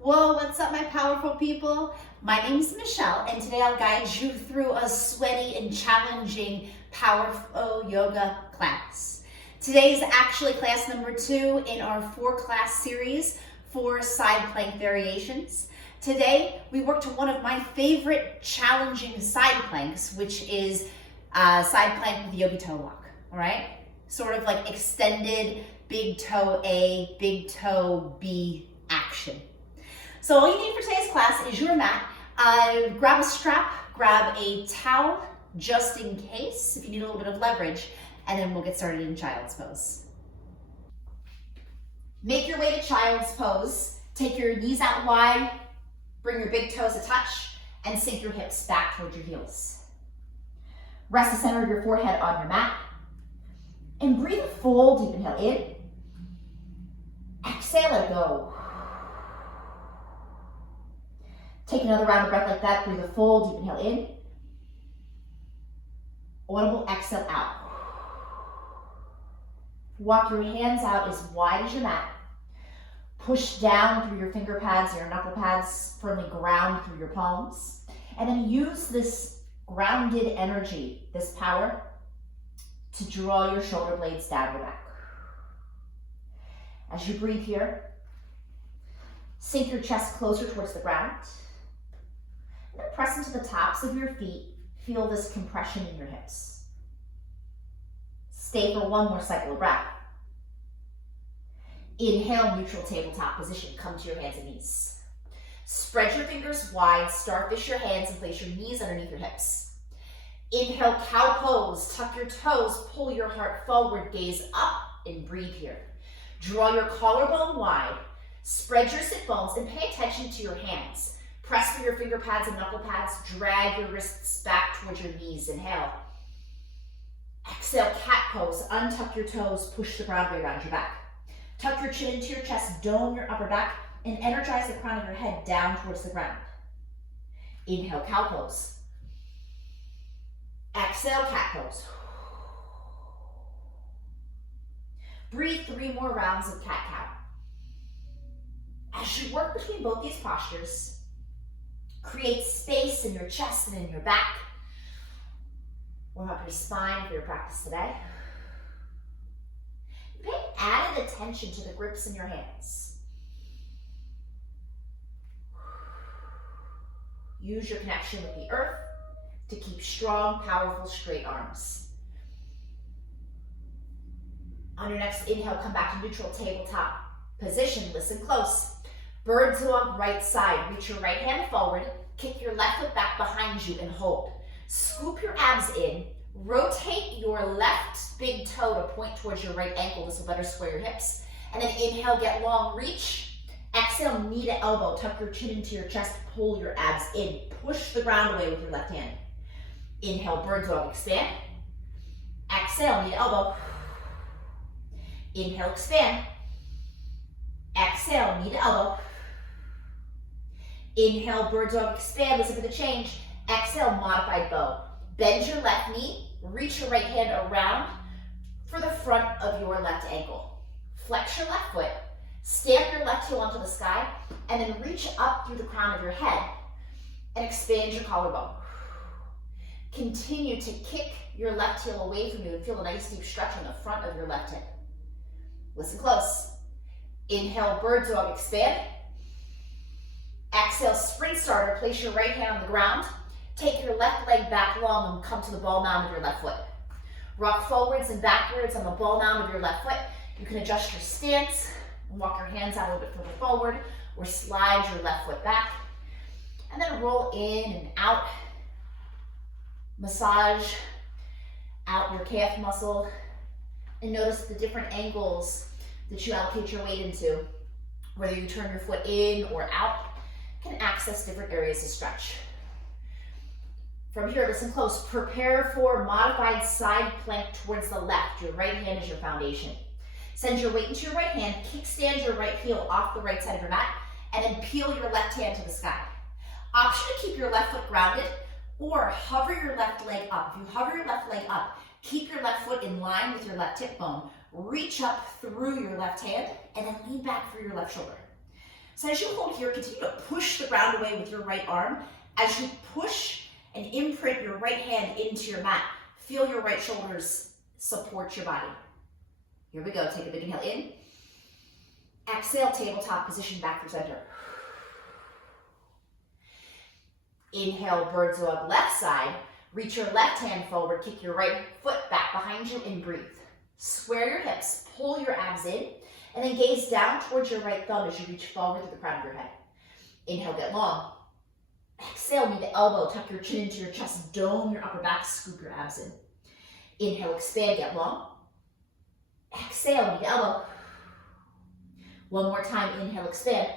Whoa, what's up, my powerful people? My name is Michelle, and today I'll guide you through a sweaty and challenging powerful yoga class. Today is actually class number 2 in our 4-class series for side plank variations. Today, we worked to one of my favorite challenging side planks, which is side plank with yogi toe walk, all right? Sort of like extended big toe A, big toe B action. So all you need for today's class is your mat. Grab a strap, grab a towel, just in case, if you need a little bit of leverage, and then we'll get started in child's pose. Make your way to child's pose. Take your knees out wide, bring your big toes a touch, and sink your hips back towards your heels. Rest the center of your forehead on your mat, and breathe a full deep inhale in. Exhale, let it go. Take another round of breath like that. Breathe a full deep inhale in. Audible exhale out. Walk your hands out as wide as your mat. Push down through your finger pads, your knuckle pads, firmly ground through your palms. And then use this grounded energy, this power, to draw your shoulder blades down your back. As you breathe here, sink your chest closer towards the ground. And then press into the tops of your feet. Feel this compression in your hips. Stay for one more cycle of breath. Inhale, neutral tabletop position. Come to your hands and knees. Spread your fingers wide, starfish your hands, and place your knees underneath your hips. Inhale, cow pose. Tuck your toes, pull your heart forward, gaze up, and breathe here. Draw your collarbone wide. Spread your sit bones and pay attention to your hands. Press through your finger pads and knuckle pads. Drag your wrists back towards your knees. Inhale. Exhale, cat pose. Untuck your toes. Push the ground way around your back. Tuck your chin into your chest. Dome your upper back. And energize the crown of your head down towards the ground. Inhale, cow pose. Exhale, cat pose. Breathe 3 more rounds of cat-cow. As you work between both these postures, create space in your chest and in your back. Warm up your spine for your practice today. Pay added attention to the grips in your hands. Use your connection with the earth to keep strong, powerful, straight arms. On your next inhale, come back to neutral tabletop position. Listen close. Bird's dog, right side. Reach your right hand forward. Kick your left foot back behind you and hold. Scoop your abs in. Rotate your left big toe to point towards your right ankle. This will better square your hips. And then inhale, get long, reach. Exhale, knee to elbow. Tuck your chin into your chest. Pull your abs in. Push the ground away with your left hand. Inhale, bird dog, expand. Exhale, knee to elbow. Inhale, expand. Exhale, knee to elbow. Inhale, bird dog, expand. Listen for the change. Exhale, modified bow. Bend your left knee. Reach your right hand around for the front of your left ankle. Flex your left foot. Stamp your left heel onto the sky. And then reach up through the crown of your head and expand your collarbone. Continue to kick your left heel away from you and feel a nice deep stretch on the front of your left hip. Listen close. Inhale, bird dog, expand. Exhale, sprint starter. Place your right hand on the ground. Take your left leg back long and come to the ball mound of your left foot. Rock forwards and backwards on the ball mound of your left foot. You can adjust your stance and walk your hands out a little bit further forward or slide your left foot back. And then roll in and out. Massage out your calf muscle. And notice the different angles that you allocate your weight into. Whether you turn your foot in or out, can access different areas to stretch. From here, listen close. Prepare for modified side plank towards the left. Your right hand is your foundation. Send your weight into your right hand. Kickstand your right heel off the right side of your mat, and then peel your left hand to the sky. Option to keep your left foot grounded or hover your left leg up. If you hover your left leg up, keep your left foot in line with your left hip bone. Reach up through your left hand and then lean back through your left shoulder. So as you hold here, continue to push the ground away with your right arm. As you push and imprint your right hand into your mat, feel your right shoulders support your body. Here we go, take a big inhale in. Exhale, tabletop position back through center. Inhale, bird's dog, left side. Reach your left hand forward, kick your right foot back behind you and breathe. Square your hips, pull your abs in, and then gaze down towards your right thumb as you reach forward to the crown of your head. Inhale, get long. Exhale, knee to elbow, tuck your chin into your chest, dome your upper back, scoop your abs in. Inhale, expand, get long. Exhale, knee to elbow. One more time, inhale, expand.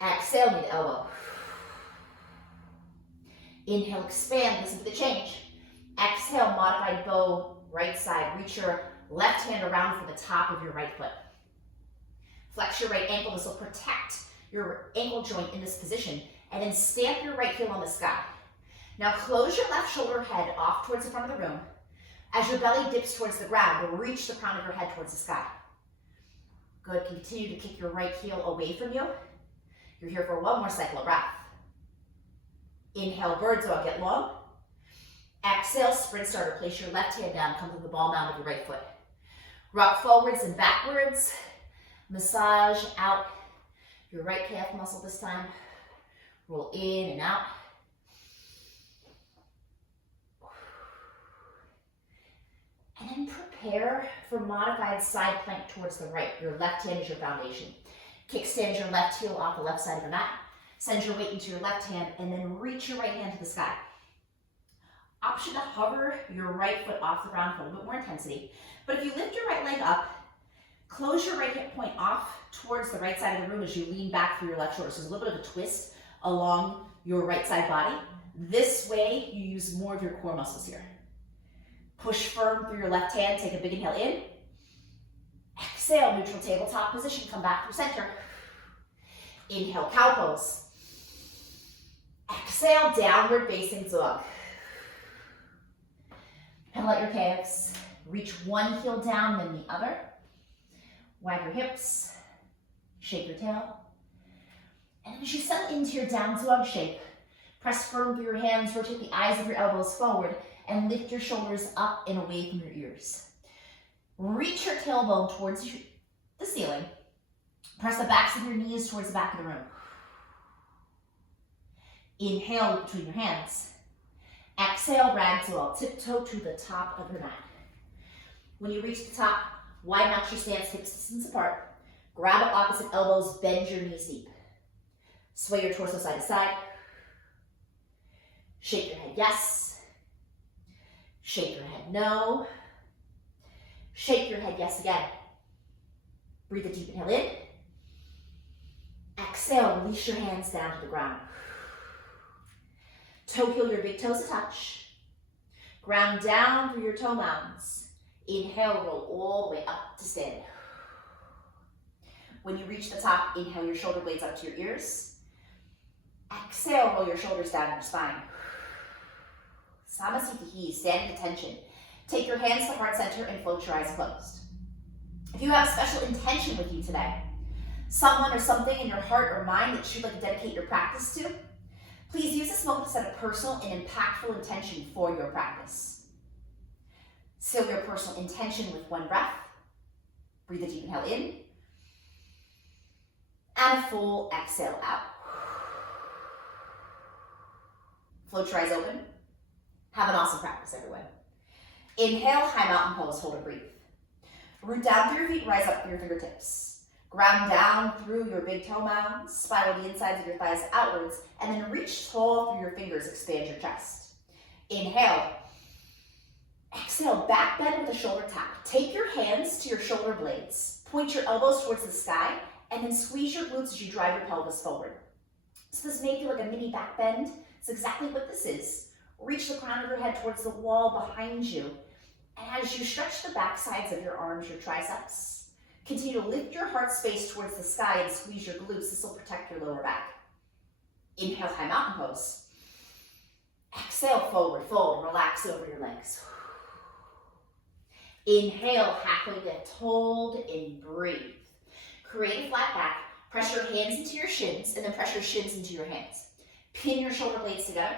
Exhale, knee to elbow. Inhale, expand, listen to the change. Exhale, modified bow, right side. Reach your left hand around for the top of your right foot. Flex your right ankle. This will protect your ankle joint in this position. And then stamp your right heel on the sky. Now close your left shoulder head off towards the front of the room. As your belly dips towards the ground, reach the crown of your head towards the sky. Good, continue to kick your right heel away from you. You're here for one more cycle of breath. Inhale, bird's dog, get long. Exhale, sprint starter. Place your left hand down, come to the ball mound of your right foot. Rock forwards and backwards. Massage out your right calf muscle this time. Roll in and out. And then prepare for modified side plank towards the right. Your left hand is your foundation. Kickstand your left heel off the left side of your mat. Send your weight into your left hand and then reach your right hand to the sky. Option to hover your right foot off the ground for a little bit more intensity. But if you lift your right leg up, close your right hip point off towards the right side of the room as you lean back through your left shoulder. So there's a little bit of a twist along your right side body. This way you use more of your core muscles here. Push firm through your left hand. Take a big inhale in. Exhale, neutral tabletop position. Come back through center. Inhale, cow pose. Exhale, downward facing dog. Pedal out your calves. Reach one heel down, then the other. Wag your hips. Shake your tail. And as you settle into your down dog shape, press firm through your hands, rotate the eyes of your elbows forward, and lift your shoulders up and away from your ears. Reach your tailbone towards the ceiling. Press the backs of your knees towards the back of the room. Inhale between your hands. Exhale, ragdoll, tiptoe to the top of your mat. When you reach the top, widen out your stance, hips distance apart. Grab at opposite elbows, bend your knees deep. Sway your torso side to side. Shake your head yes. Shake your head no. Shake your head yes again. Breathe a deep inhale in. Exhale, release your hands down to the ground. Toe heel your big toes to touch. Ground down through your toe mounds. Inhale, roll all the way up to stand. When you reach the top, inhale your shoulder blades up to your ears. Exhale, roll your shoulders down your spine. Samasthiti, standing attention. Take your hands to heart center and float your eyes closed. If you have special intention with you today, someone or something in your heart or mind that you'd like to dedicate your practice to, please use this moment to set a personal and impactful intention for your practice. Seal your personal intention with one breath. Breathe a deep inhale in. And a full exhale out. Float your eyes open. Have an awesome practice, everyone. Inhale, high mountain pose, hold and breathe. Root down through your feet, rise up through your fingertips. Ground down through your big toe mounds, spiral the insides of your thighs outwards, and then reach tall through your fingers, expand your chest. Inhale. Exhale, back bend with a shoulder tap. Take your hands to your shoulder blades. Point your elbows towards the sky, and then squeeze your glutes as you drive your pelvis forward. So this may feel like a mini back bend. It's exactly what this is. Reach the crown of your head towards the wall behind you. And as you stretch the back sides of your arms, your triceps, continue to lift your heart space towards the sky and squeeze your glutes. This will protect your lower back. Inhale, high mountain pose. Exhale, forward fold. Relax over your legs. Inhale, halfway lift. Hold and breathe. Create a flat back. Press your hands into your shins and then press your shins into your hands. Pin your shoulder blades together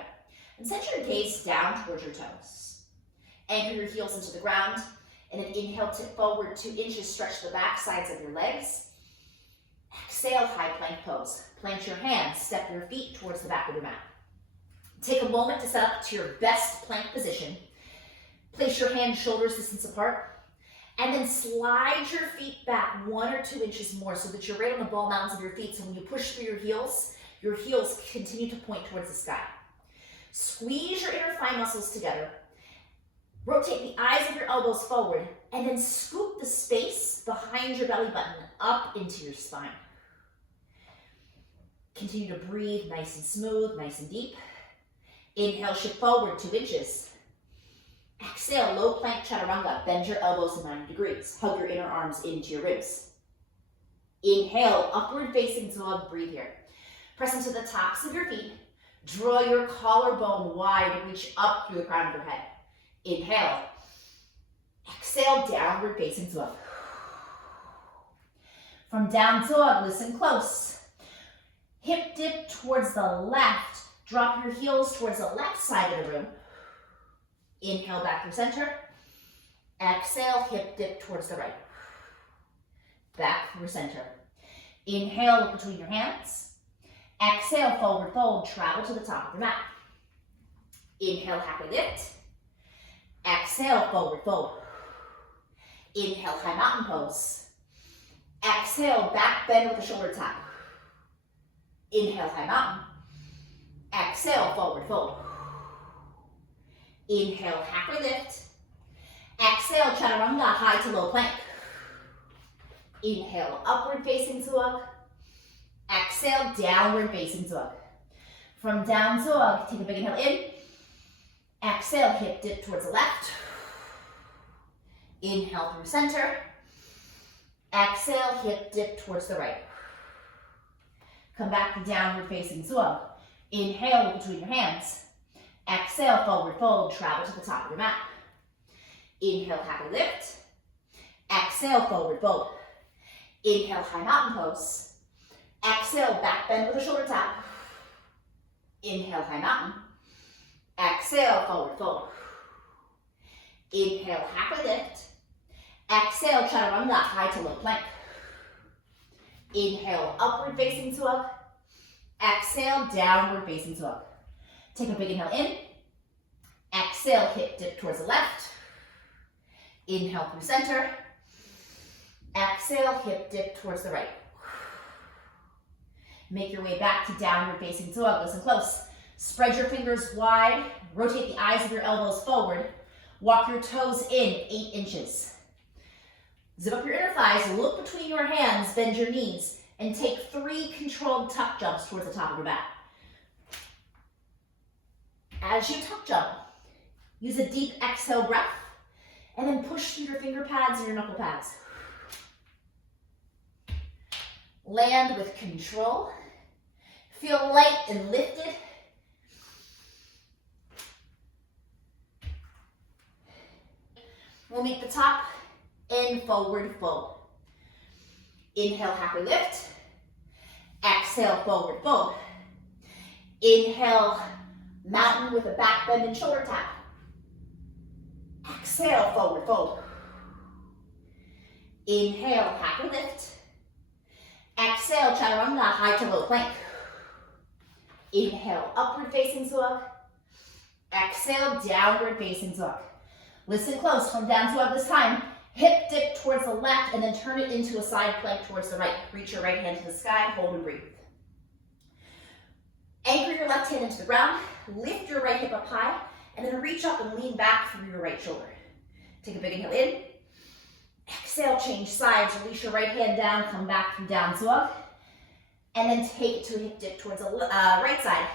and set your gaze down towards your toes. Anchor your heels into the ground and then inhale, tip forward 2 inches, stretch the back sides of your legs. Exhale, high plank pose. Plant your hands, step your feet towards the back of your mat. Take a moment to set up to your best plank position. Place your hands shoulders distance apart. And then slide your feet back 1 or 2 inches more so that you're right on the ball mounds of your feet. So when you push through your heels continue to point towards the sky. Squeeze your inner thigh muscles together. Rotate the eyes of your elbows forward and then scoop the space behind your belly button up into your spine. Continue to breathe nice and smooth, nice and deep. Inhale, shift forward 2 inches. Exhale, low plank chaturanga. Bend your elbows to 90 degrees. Hug your inner arms into your ribs. Inhale, upward facing dog. Breathe here. Press into the tops of your feet. Draw your collarbone wide. Reach up through the crown of your head. Inhale. Exhale, downward facing dog. From down dog, listen close. Hip dip towards the left. Drop your heels towards the left side of the room. Inhale, back through center. Exhale, hip dip towards the right. Back through center. Inhale, look between your hands. Exhale, forward fold, travel to the top of your mat. Inhale, happy lift. Exhale, forward fold. Inhale, high mountain pose. Exhale, back bend with the shoulder tap. Inhale, high mountain. Exhale, forward fold. Inhale, happy lift. Exhale, chaturanga, high to low plank. Inhale, upward facing dog. Exhale, downward facing dog. From down dog, take a big inhale in. Exhale, hip dip towards the left. Inhale through center. Exhale, hip dip towards the right. Come back to downward facing dog. Inhale, look between your hands. Exhale, forward fold, travel to the top of your mat. Inhale, happy lift. Exhale, forward fold. Inhale, high mountain pose. Exhale, back bend with a shoulder tap. Inhale, high mountain. Exhale, forward fold. Inhale, happy lift. Exhale, chaturanga, high to low plank. Inhale, upward facing dog. Exhale, downward facing dog. Take a big inhale in. Exhale, hip dip towards the left. Inhale through center. Exhale, hip dip towards the right. Make your way back to downward facing dog. Listen close. Spread your fingers wide. Rotate the eyes of your elbows forward. Walk your toes in 8 inches. Zip up your inner thighs. Look between your hands. Bend your knees. And take 3 controlled tuck jumps towards the top of your mat. As you tuck jump, use a deep exhale breath, and then push through your finger pads and your knuckle pads. Land with control. Feel light and lifted. We'll meet the top and forward fold. Inhale, happy lift. Exhale, forward fold. Inhale, mountain with a back bend and shoulder tap. Exhale, forward fold. Inhale, happy lift. Exhale, chaturanga, high to low plank. Inhale, upward facing dog. Exhale, downward facing dog. Listen close, from down dog this time. Hip dip towards the left and then turn it into a side plank towards the right. Reach your right hand to the sky, hold and breathe. Anchor your left hand into the ground, lift your right hip up high, and then reach up and lean back through your right shoulder. Take a big inhale in. Exhale, change sides, release your right hand down, come back from down dog, and then take it to a hip dip towards the right side,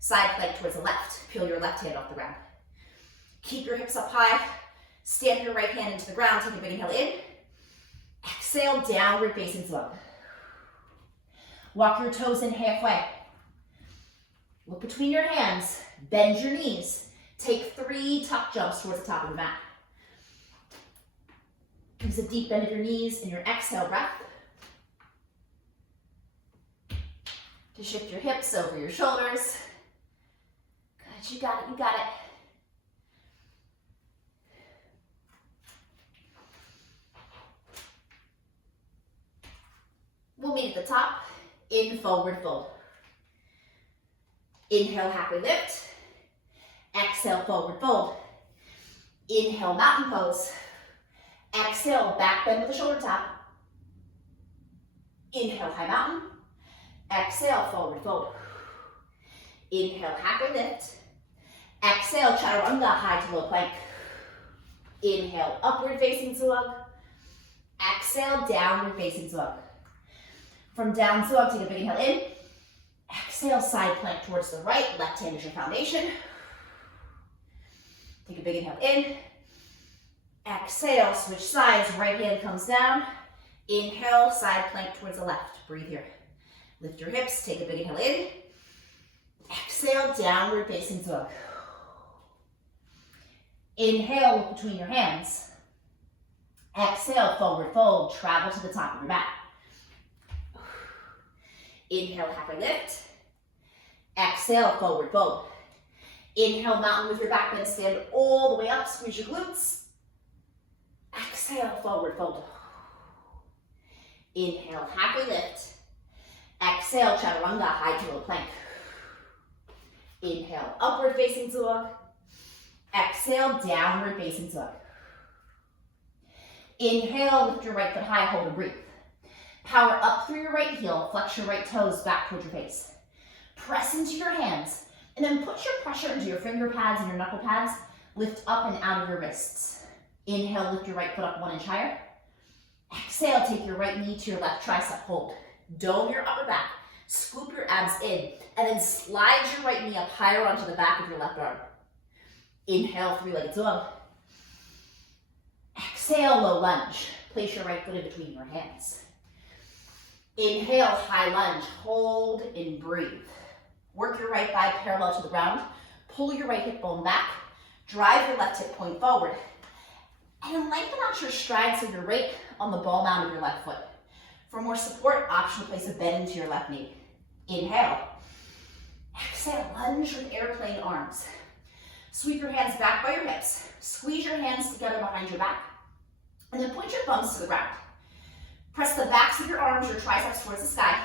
side plank towards the left. Peel your left hand off the ground. Keep your hips up high, stamp your right hand into the ground, take a big inhale in. Exhale, downward facing dog. Walk your toes in halfway. Look between your hands, bend your knees. Take 3 tuck jumps towards the top of the mat. Use a deep bend of your knees in your exhale breath. to shift your hips over your shoulders. Good, you got it, you got it. We'll meet at the top in forward fold. Inhale, happy lift. Exhale, forward fold. Inhale, mountain pose. Exhale, back bend with the shoulder tap. Inhale, high mountain. Exhale, forward fold. Inhale, happy lift. Exhale, chaturanga, high to low plank. Inhale, upward facing slug. Exhale, downward facing slug. From down slug, take a big inhale in. Exhale, side plank towards the right. Left hand is your foundation. Take a big inhale in. Exhale, switch sides. Right hand comes down. Inhale, side plank towards the left. Breathe here. Lift your hips. Take a big inhale in. Exhale, downward facing dog. Inhale, look between your hands. Exhale, forward fold. Travel to the top of your mat. Inhale, happy lift. Exhale, forward fold. Inhale, mountain with your back bend. Stand all the way up. Squeeze your glutes. Exhale, forward fold. Inhale, happy lift. Exhale, chaturanga, high to low plank. Inhale, upward facing dog. Exhale, downward facing dog. Inhale, lift your right foot high, hold and breathe. Power up through your right heel, flex your right toes back towards your face. Press into your hands, and then put your pressure into your finger pads and your knuckle pads. Lift up and out of your wrists. Inhale, lift your right foot up 1 inch higher. Exhale, take your right knee to your left tricep, hold. Dome your upper back, scoop your abs in, and then slide your right knee up higher onto the back of your left arm. Inhale, three-legged dog. Exhale, low lunge. Place your right foot in between your hands. Inhale, high lunge. Hold and breathe. Work your right thigh parallel to the ground. Pull your right hip bone back. Drive your left hip point forward. And then lengthen out your stride so you're right on the ball mound of your left foot. For more support, option to place a bend into your left knee. Inhale. Exhale, lunge with airplane arms. Sweep your hands back by your hips. Squeeze your hands together behind your back. And then point your thumbs to the ground. Press the backs of your arms, your triceps towards the sky.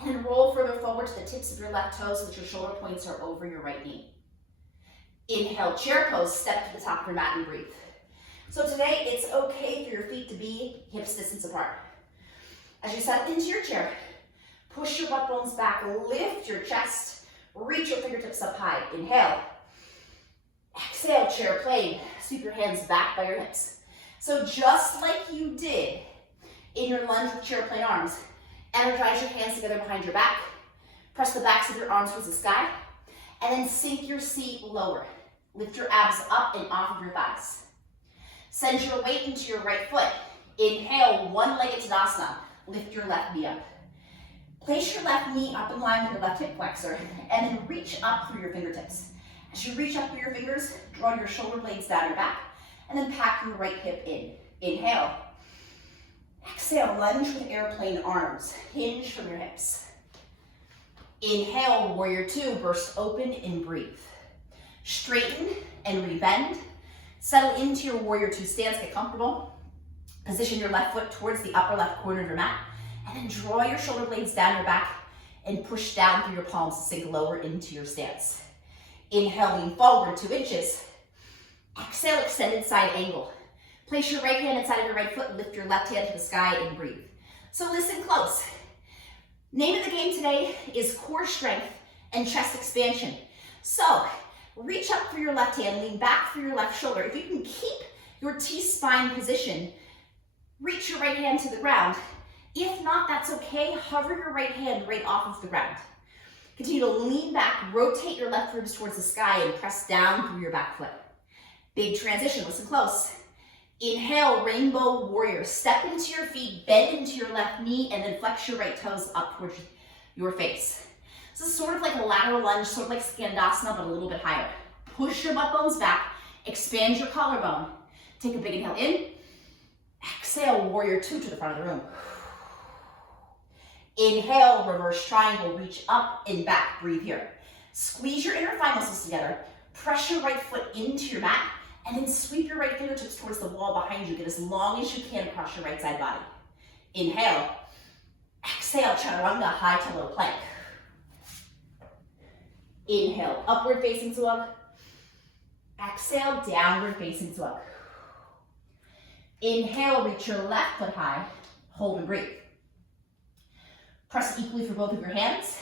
And then roll further forward to the tips of your left toes so that your shoulder points are over your right knee. Inhale, chair pose, step to the top of your mat and breathe. So today, it's okay for your feet to be hips distance apart. As you settle into your chair, push your butt bones back, lift your chest, reach your fingertips up high. Inhale. Exhale, chair plane. Sweep your hands back by your hips. So just like you did in your lunge with chair plane arms, energize your hands together behind your back, press the backs of your arms towards the sky, and then sink your seat lower. Lift your abs up and off of your thighs. Send your weight into your right foot. Inhale, one-legged Tadasana. Lift your left knee up. Place your left knee up in line with your left hip flexor, and then reach up through your fingertips. As you reach up through your fingers, draw your shoulder blades down your back, and then pack your right hip in. Inhale. Exhale, lunge with airplane arms. Hinge from your hips. Inhale, warrior two, burst open and breathe. Straighten and rebend. Settle into your warrior two stance, get comfortable. Position your left foot towards the upper left corner of your mat, and then draw your shoulder blades down your back and push down through your palms to sink lower into your stance. Inhale, lean forward 2 inches. Exhale, extended side angle. Place your right hand inside of your right foot, lift your left hand to the sky and breathe. So listen close. Name of the game today is core strength and chest expansion. So reach up for your left hand, lean back for your left shoulder. If you can keep your T-spine position, reach your right hand to the ground. If not, that's okay. Hover your right hand right off of the ground. Continue to lean back, rotate your left ribs towards the sky, and press down through your back foot. Big transition, listen close. Inhale, rainbow warrior. Step into your feet, bend into your left knee, and then flex your right toes up towards your face. This is sort of like a lateral lunge, sort of like Skandasana, but a little bit higher. Push your butt bones back, expand your collarbone. Take a big inhale in. Exhale, warrior two to the front of the room. Inhale, reverse triangle, reach up and back, breathe here. Squeeze your inner thigh muscles together, press your right foot into your mat, and then sweep your right fingertips towards the wall behind you. Get as long as you can across your right side body. Inhale, exhale, chaturanga, high to low plank. Inhale, upward facing dog. Exhale, downward facing dog. Inhale, reach your left foot high, hold and breathe. Press equally for both of your hands.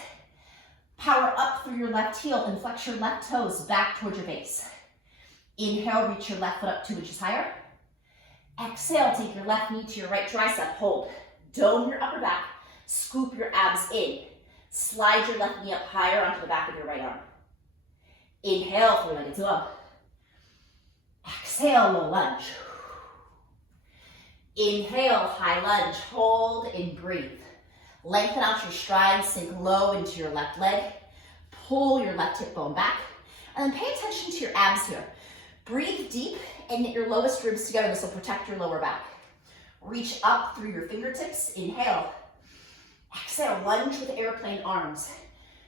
Power up through your left heel and flex your left toes back towards your face. Inhale, reach your left foot up 2 inches higher. Exhale, take your left knee to your right tricep, hold. Dome your upper back, scoop your abs in. Slide your left knee up higher onto the back of your right arm. Inhale, three-legged dog. Exhale, low lunge. Inhale, high lunge, hold and breathe. Lengthen out your stride, sink low into your left leg. Pull your left hip bone back. And then pay attention to your abs here. Breathe deep and knit your lowest ribs together. This will protect your lower back. Reach up through your fingertips. Inhale. Exhale, lunge with airplane arms.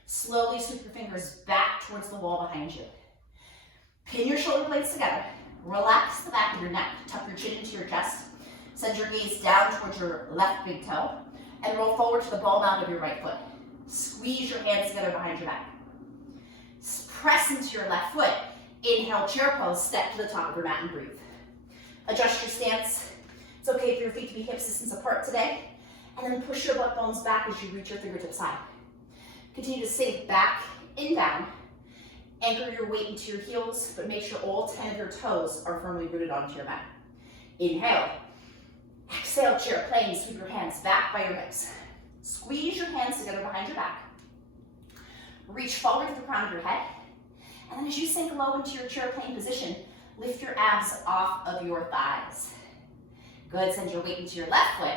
Slowly sweep your fingers back towards the wall behind you. Pin your shoulder blades together. Relax the back of your neck. Tuck your chin into your chest. Send your gaze down towards your left big toe. And roll forward to the ball mound of your right foot. Squeeze your hands together behind your back. Press into your left foot. Inhale, chair pose, step to the top of your mat and breathe. Adjust your stance. It's okay for your feet to be hip distance apart today. And then push your butt bones back as you reach your fingertips high. Continue to sink back and down. Anchor your weight into your heels, but make sure all 10 of your toes are firmly rooted onto your mat. Inhale. Exhale, chair plane, sweep your hands back by your hips. Squeeze your hands together behind your back. Reach forward to the crown of your head. And then as you sink low into your chair plane position, lift your abs off of your thighs. Good, send your weight into your left foot.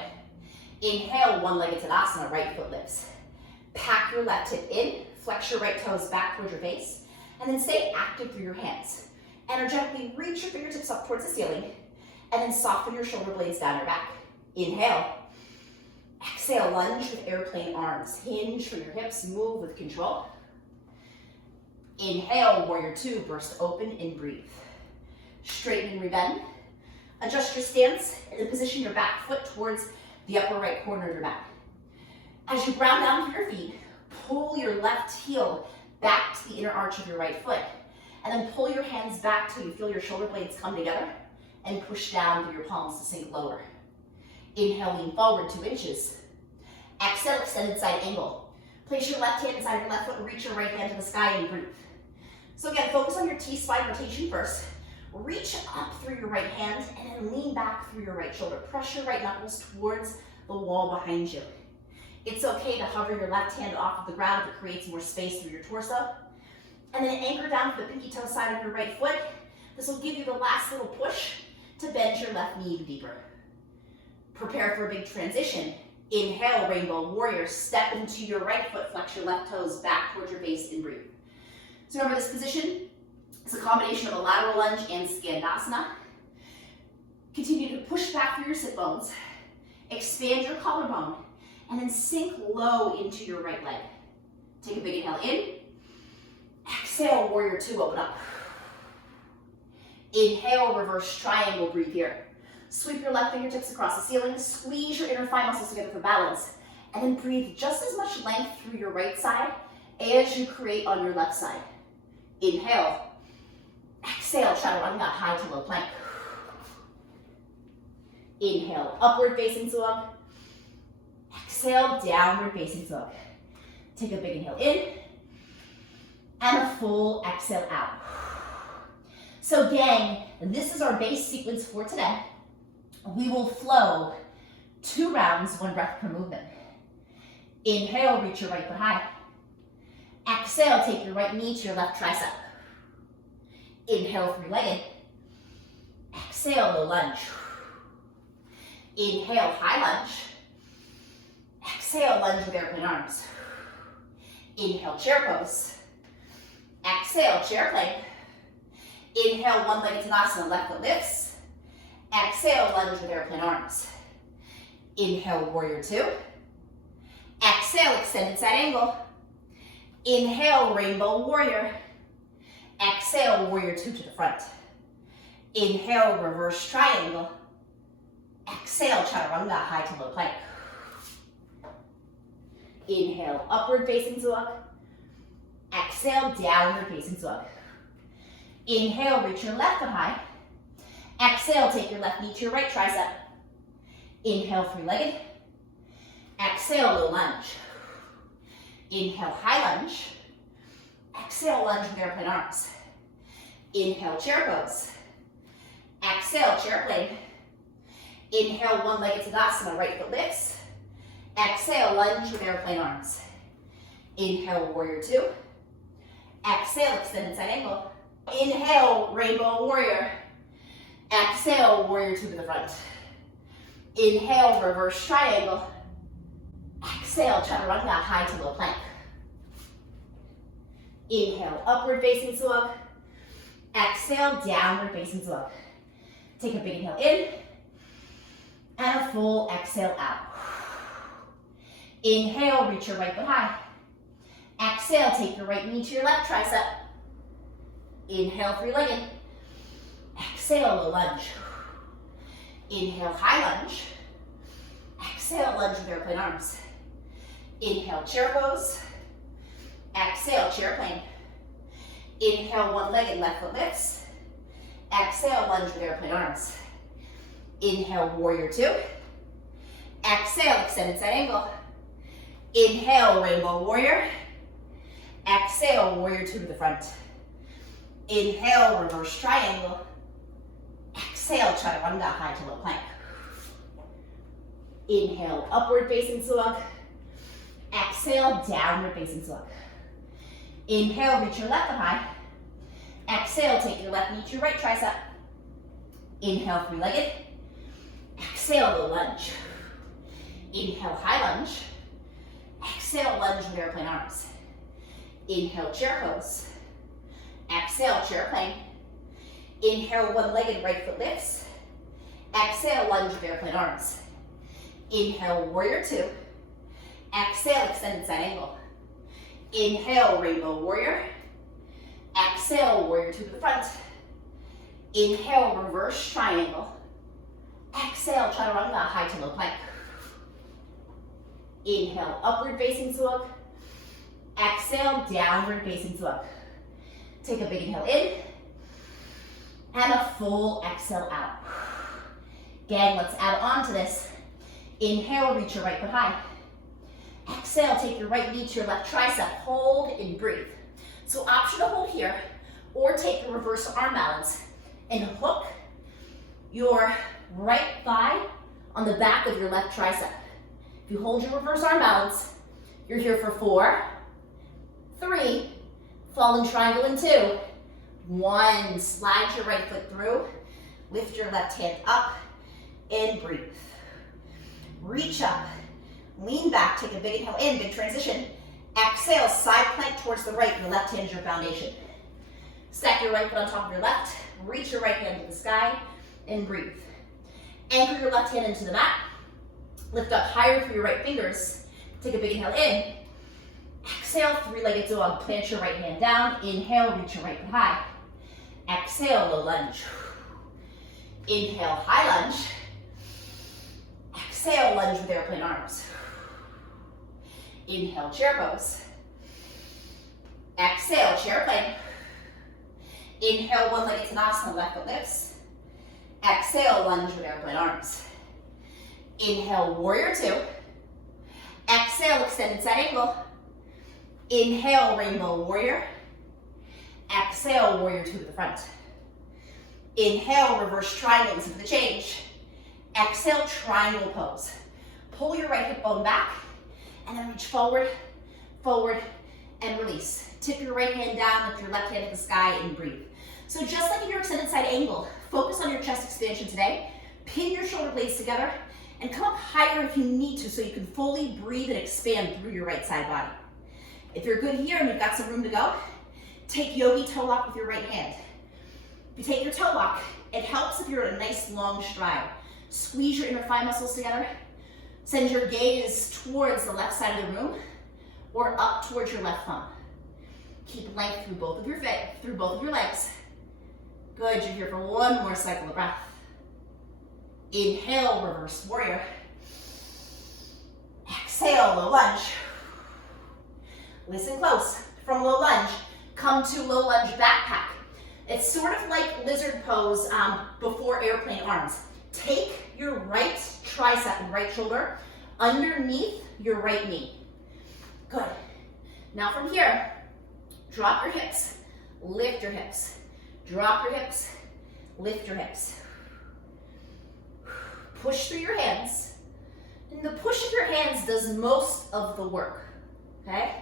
Inhale, one-legged Tadasana, right foot lifts. Pack your left hip in, flex your right toes back towards your face, and then stay active through your hands. Energetically reach your fingertips up towards the ceiling, and then soften your shoulder blades down your back. Inhale. Exhale, lunge with airplane arms. Hinge from your hips, move with control. Inhale, warrior two, burst open and breathe. Straighten and rebend. Adjust your stance and then position your back foot towards the upper right corner of your mat. As you ground down through your feet, pull your left heel back to the inner arch of your right foot, and then pull your hands back till you feel your shoulder blades come together and push down through your palms to sink lower. Inhale, lean forward 2 inches. Exhale, extended side angle. Place your left hand inside your left foot and reach your right hand to the sky and breathe. So again, focus on your T-spine rotation first. Reach up through your right hand and then lean back through your right shoulder. Press your right knuckles towards the wall behind you. It's okay to hover your left hand off of the ground if it creates more space through your torso. And then anchor down to the pinky toe side of your right foot. This will give you the last little push to bend your left knee even deeper. Prepare for a big transition. Inhale, rainbow warrior. Step into your right foot, flex your left toes back towards your face and breathe. So remember, this position is a combination of a lateral lunge and Skandasana. Continue to push back through your sit bones. Expand your collarbone and then sink low into your right leg. Take a big inhale in. Exhale, warrior two, open up. Inhale, reverse triangle, breathe here. Sweep your left fingertips across the ceiling, squeeze your inner thigh muscles together for balance, and then breathe just as much length through your right side as you create on your left side. Inhale. Exhale, chaturanga, high to low plank. Inhale, upward facing dog. Exhale, downward facing dog. Take a big inhale in, and a full exhale out. So gang, this is our base sequence for today. We will flow 2 rounds, 1 breath per movement. Inhale, reach your right foot high. Exhale, take your right knee to your left tricep. Inhale, three-legged. Exhale, low lunge. Inhale, high lunge. Exhale, lunge with airplane arms. Inhale, chair pose. Exhale, chair plank. Inhale, one-legged Tadasana, left foot lifts. Exhale, lunge with airplane arms. Inhale, warrior two. Exhale, extended side angle. Inhale, rainbow warrior. Exhale, warrior two to the front. Inhale, reverse triangle. Exhale, chaturanga, high to low plank. Inhale, upward facing dog. Exhale, downward facing dog. Inhale, reach your left foot high. Exhale, take your left knee to your right tricep. Inhale, three-legged. Exhale, low lunge. Inhale, high lunge. Exhale, lunge with airplane arms. Inhale, chair pose. Exhale, chair plane. Inhale, one-legged Savasana, right foot lifts. Exhale, lunge with airplane arms. Inhale, warrior two. Exhale, extended side angle. Inhale, rainbow warrior. Exhale, warrior two to the front. Inhale, reverse triangle. Exhale, chaturanga, high to low plank. Inhale, upward facing dog. Exhale, downward facing dog. Take a big inhale in, and a full exhale out. Inhale, reach your right foot high. Exhale, take your right knee to your left tricep. Inhale, three-legged. Exhale, low lunge. Inhale, high lunge. Exhale, lunge with airplane arms. Inhale, chair pose. Exhale, chair plane. Inhale, one-legged left foot lifts. Exhale, lunge with airplane arms. Inhale, warrior two. Exhale, extended side angle. Inhale, rainbow warrior. Exhale, warrior two to the front. Inhale, reverse triangle. Exhale, chaturanga, high to low plank. Inhale, upward facing dog. Exhale, downward facing dog. Inhale, reach your left foot high. Exhale, take your left knee to your right tricep. Inhale, three-legged. Exhale, low lunge. Inhale, high lunge. Exhale, lunge with airplane arms. Inhale, chair pose. Exhale, chair plane. Inhale, one-legged right foot lifts. Exhale, lunge with airplane arms. Inhale, warrior two. Exhale, extended side angle. Inhale, rainbow warrior. Exhale, warrior two to the front. Inhale, reverse triangle. Exhale, chaturanga, high to low plank. Inhale, upward facing dog. Exhale, downward facing dog. Take a big inhale in, and a full exhale out. Gang, let's add on to this. Inhale, reach your right foot high. Exhale, take your right knee to your left tricep. Hold and breathe. So option to hold here, or take your reverse arm balance and hook your right thigh on the back of your left tricep. If you hold your reverse arm balance, you're here for 4, 3, fallen triangle in 2, 1, slide your right foot through, lift your left hand up, and breathe. Reach up, lean back, take a big inhale in, big transition. Exhale, side plank towards the right, your left hand is your foundation. Stack your right foot on top of your left, reach your right hand to the sky, and breathe. Anchor your left hand into the mat, lift up higher through your right fingers, take a big inhale in. Exhale, three-legged dog, plant your right hand down, inhale, reach your right foot high. Exhale, low lunge. Inhale, high lunge. Exhale, lunge with airplane arms. Inhale, chair pose. Exhale, chair plane. Inhale, one-legged Tadasana, left foot lifts. Exhale, lunge with airplane arms. Inhale, warrior two. Exhale, extended side angle. Inhale, rainbow warrior. Exhale, warrior two to the front. Inhale, reverse triangle, listen for the change. Exhale, triangle pose. Pull your right hip bone back, and then reach forward, forward, and release. Tip your right hand down, lift your left hand to the sky, and breathe. So just like in your extended side angle, focus on your chest expansion today. Pin your shoulder blades together, and come up higher if you need to so you can fully breathe and expand through your right side body. If you're good here and you've got some room to go, take yogi toe lock with your right hand. If you take your toe lock, it helps if you're in a nice long stride. Squeeze your inner thigh muscles together. Send your gaze towards the left side of the room or up towards your left thumb. Keep length through both of your legs. Good, you're here for one more cycle of breath. Inhale, reverse warrior. Exhale, low lunge. Listen close. From low lunge, come to low lunge back pack. It's sort of like lizard pose before airplane arms. Take your right tricep and right shoulder underneath your right knee. Good. Now from here, drop your hips, lift your hips. Drop your hips, lift your hips. Push through your hands. And the push of your hands does most of the work, okay?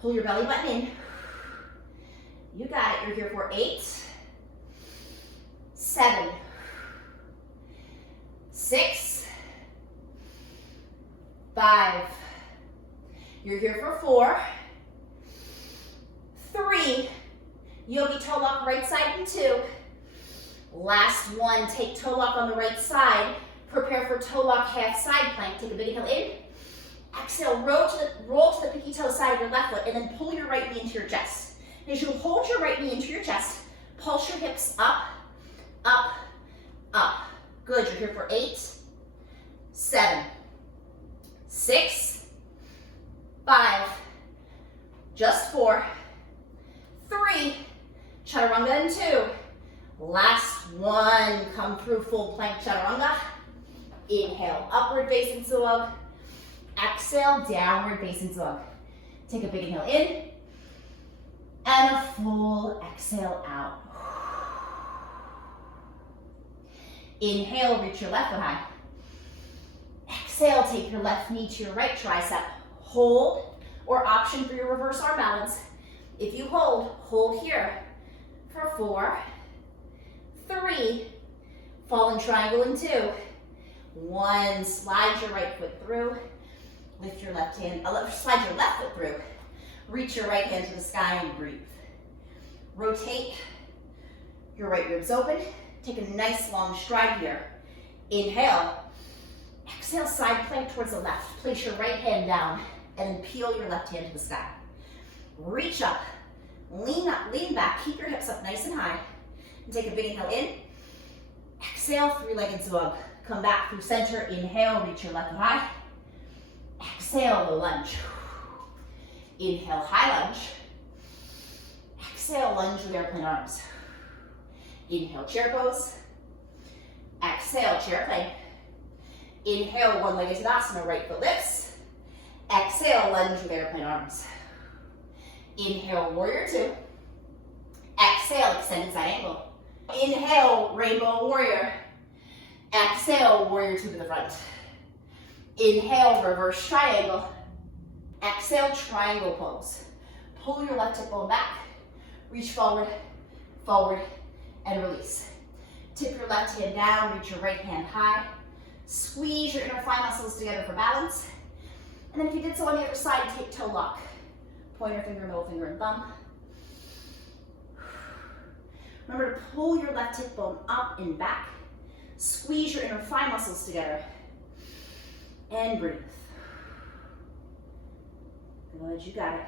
Pull your belly button in. You got it. You're here for 8, 7, 6, 5. You're here for 4, 3. Yogi toe lock right side and 2. Last one, take toe lock on the right side. Prepare for toe lock half side plank. Take a big inhale in. Exhale, roll to the pinky toe side of your left foot and then pull your right knee into your chest. As you hold your right knee into your chest, pulse your hips up, up, up. Good, you're here for 8, 7, 6, 5, just 4, 3, chaturanga and 2. Last one, come through full plank chaturanga. Inhale, upward facing dog. Exhale, downward facing dog. Take a big inhale in. And a full exhale out. Inhale, reach your left foot high. Exhale, take your left knee to your right tricep. Hold, or option for your reverse arm balance. If you hold here for 4, 3, fall in triangle in 2. 1, slide your right foot through. Lift your left hand, slide your left foot through. Reach your right hand to the sky and breathe. Rotate your right ribs open. Take a nice long stride here. Inhale. Exhale, side plank towards the left. Place your right hand down and then peel your left hand to the sky. Reach up, lean back, keep your hips up nice and high. And take a big inhale in. Exhale, three-legged dog. Come back through center. Inhale, reach your left foot high. Exhale, low lunge. Inhale, high lunge. Exhale, lunge with airplane arms. Inhale, chair pose. Exhale, chair plank. Inhale, one-legged Tadasana, right foot lifts. Exhale, lunge with airplane arms. Inhale, warrior 2. Exhale, extended side angle. Inhale, rainbow warrior. Exhale, warrior 2 to the front. Inhale, reverse triangle. Exhale, triangle pose. Pull your left hip bone back. Reach forward, forward, and release. Tip your left hand down, reach your right hand high. Squeeze your inner thigh muscles together for balance. And then if you did so on the other side, take toe lock. Pointer finger, middle finger, and thumb. Remember to pull your left hip bone up and back. Squeeze your inner thigh muscles together. And breathe. Good, you got it.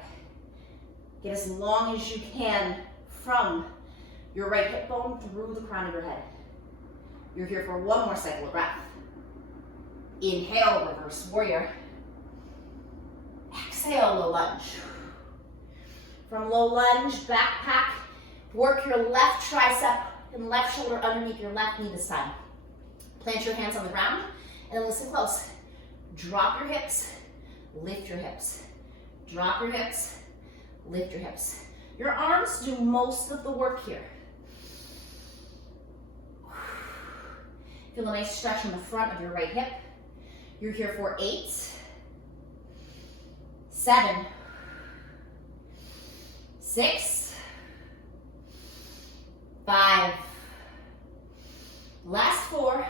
Get as long as you can from your right hip bone through the crown of your head. You're here for one more cycle of breath. Inhale, reverse warrior. Exhale, low lunge. From low lunge, back pack, work your left tricep and left shoulder underneath your left knee this time. Plant your hands on the ground and then listen close. Drop your hips, lift your hips. Drop your hips, lift your hips. Your arms do most of the work here. Feel a nice stretch in the front of your right hip. You're here for 8, 7, 6, 5, last 4,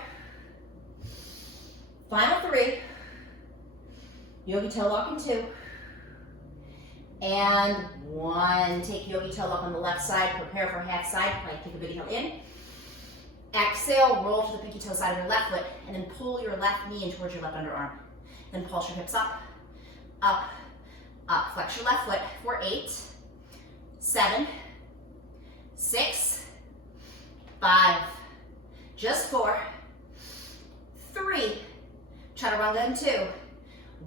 final 3, yogi toe lock in 2, and 1. Take yogi toe lock on the left side, prepare for half side plank. Take a big inhale in. Exhale, roll to the pinky toe side of your left foot, and then pull your left knee in towards your left underarm. Then pulse your hips up, up, up. Flex your left foot for 8, 7, 6, 5, just 4, 3, chaturanga in 2,